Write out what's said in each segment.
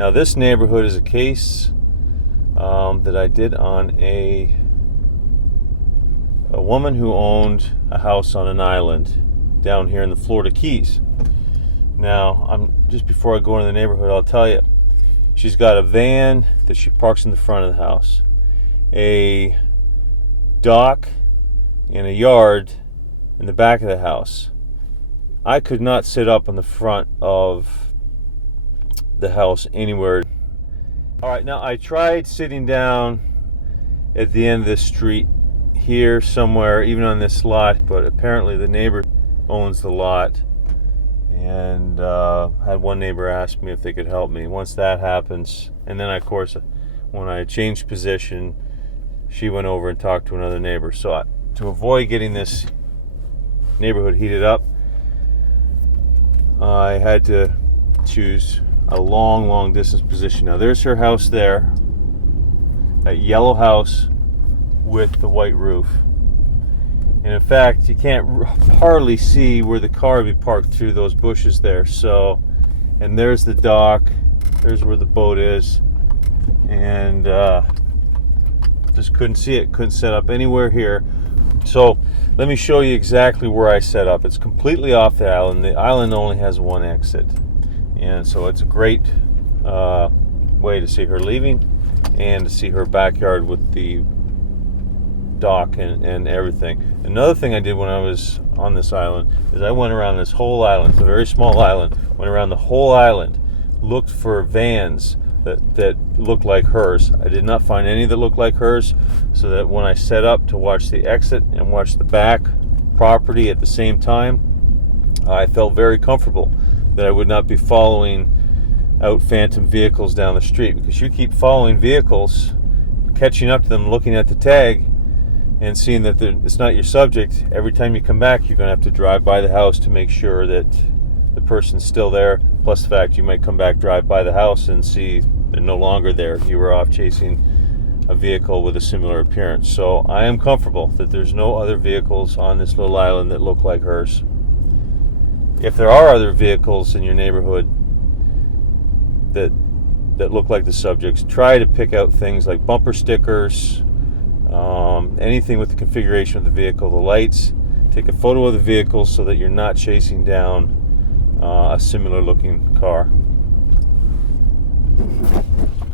Now this neighborhood is a case that I did on a woman who owned a house on an island down here in the Florida Keys. Now, just before I go into the neighborhood, I'll tell you, she's got a van that she parks in the front of the house, a dock and a yard in the back of the house. I could not sit up on the front of the house anywhere. All right, now I tried sitting down at the end of the street here somewhere, even on this lot, but apparently the neighbor owns the lot, and had one neighbor ask me if they could help me. Once that happens, and then of course when I changed position, she went over and talked to another neighbor. So to avoid getting this neighborhood heated up, I had to choose a long distance position. Now there's her house there, that yellow house with the white roof. And in fact, you can't hardly see where the car would be parked through those bushes there. So, and there's the dock, there's where the boat is, and just couldn't see it, couldn't set up anywhere here. So let me show you exactly where I set up. It's completely off the island. The island only has one exit, and so it's a great way to see her leaving and to see her backyard with the dock and everything. Another thing I did when I was on this island is I went around this whole island. It's a very small island. Went around the whole island, looked for vans that looked like hers. I did not find any that looked like hers, so that when I set up to watch the exit and watch the back property at the same time, I felt very comfortable that I would not be following out phantom vehicles down the street, because you keep following vehicles, catching up to them, looking at the tag, and seeing that it's not your subject. Every time you come back, you're going to have to drive by the house to make sure that the person's still there. Plus the fact you might come back, drive by the house, and see they're no longer there. You were off chasing a vehicle with a similar appearance. So I am comfortable that there's no other vehicles on this little island that look like hers. If there are other vehicles in your neighborhood that look like the subjects, try to pick out things like bumper stickers, anything with the configuration of the vehicle, the lights. Take a photo of the vehicle so that you're not chasing down a similar looking car.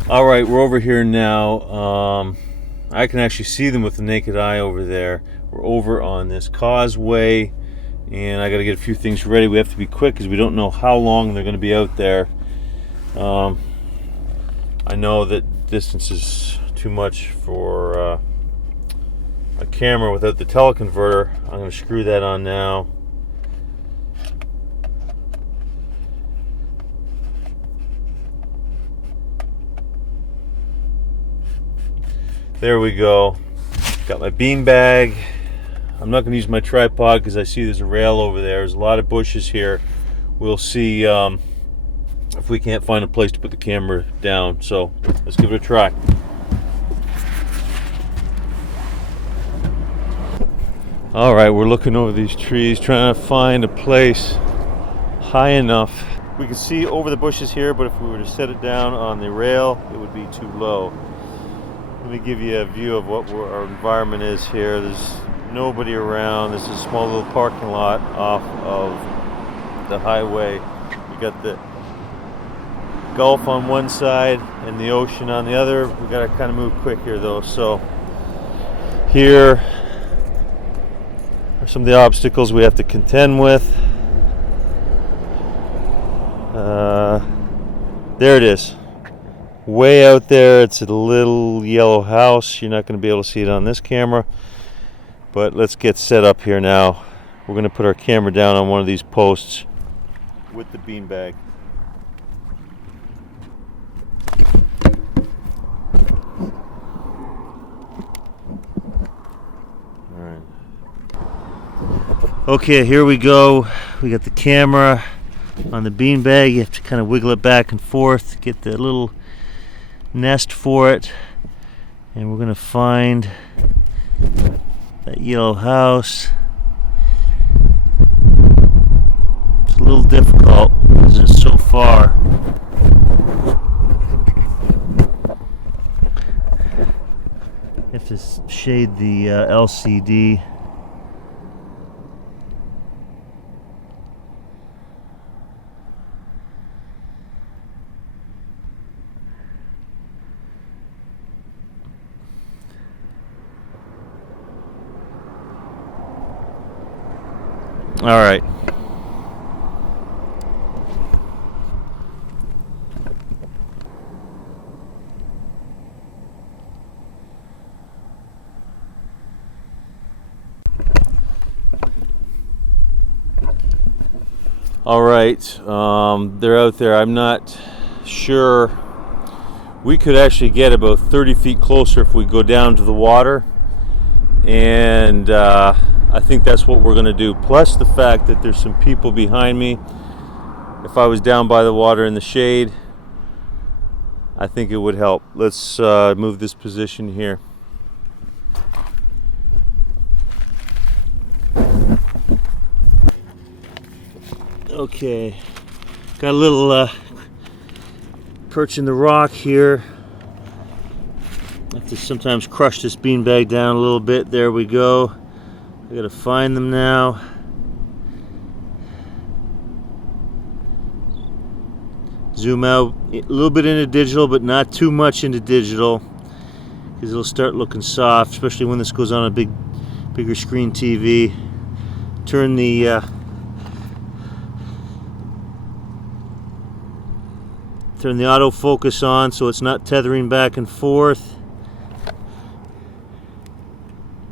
Alright, we're over here now. I can actually see them with the naked eye over there. We're over on this causeway, and I got to get a few things ready. We have to be quick because we don't know how long they're going to be out there. I know that distance is too much for a camera without the teleconverter. I'm going to screw that on now. There we go. Got my bean bag. I'm not going to use my tripod because I see there's a rail over there. There's a lot of bushes here. We'll see if we can't find a place to put the camera down. So let's give it a try. All right, we're looking over these trees, trying to find a place high enough. We can see over the bushes here, but if we were to set it down on the rail, it would be too low. Let me give you a view of what our environment is here. There's nobody around. This is a small little parking lot off of the highway. We got the Gulf on one side and the ocean on the other. We got to kind of move quick here though. So here are some of the obstacles we have to contend with. There it is. Way out there, it's a little yellow house. You're not going to be able to see it on this camera. But let's get set up here now. We're going to put our camera down on one of these posts with the beanbag. Alright. Okay, here we go. We got the camera on the beanbag. You have to kind of wiggle it back and forth, get the little nest for it, and we're going to find that yellow house. It's a little difficult because it's so far. shade the LCD. All right. All right, they're out there. I'm not sure. We could actually get about 30 feet closer if we go down to the water, and I think that's what we're going to do. Plus the fact that there's some people behind me. If I was down by the water in the shade, I think it would help. Let's move this position here. Okay, got a little perch in the rock here. I have to sometimes crush this beanbag down a little bit. There we go. I gotta find them now. Zoom out a little bit into digital, but not too much into digital, because it'll start looking soft, especially when this goes on a bigger screen TV. Turn the autofocus on so it's not tethering back and forth.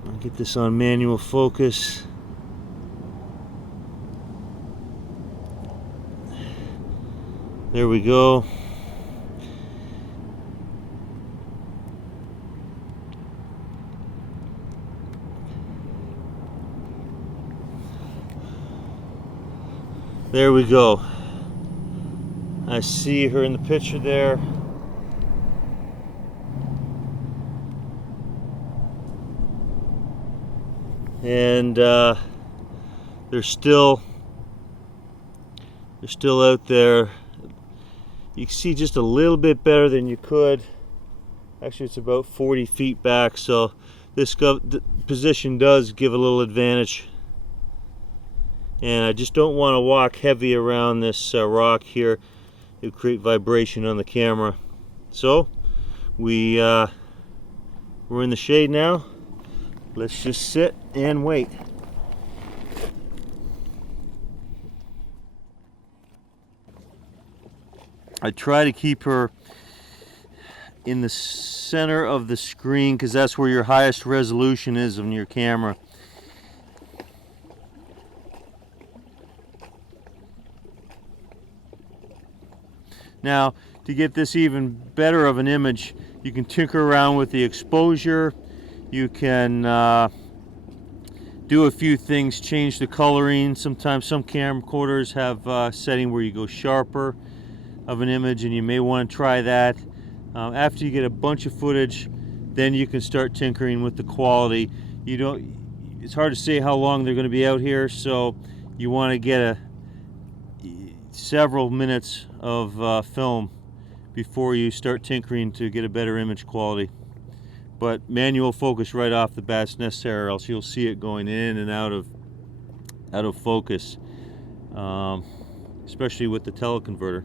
I'll get this on manual focus. There we go. There we go. I see her in the picture there. And they're still out there. You can see just a little bit better than you could. Actually, it's about 40 feet back, so this position does give a little advantage. And I just don't want to walk heavy around this rock here. It would create vibration on the camera. So we're in the shade now. Let's just sit and wait. I try to keep her in the center of the screen because that's where your highest resolution is on your camera. Now, to get this even better of an image, you can tinker around with the exposure. You can do a few things, change the coloring. Sometimes some camcorders have a setting where you go sharper of an image, and you may want to try that. After you get a bunch of footage, then you can start tinkering with the quality. It's hard to say how long they're going to be out here, so you want to get several minutes of film before you start tinkering to get a better image quality. But manual focus right off the bat is necessary, or else you'll see it going in and out of focus, especially with the teleconverter.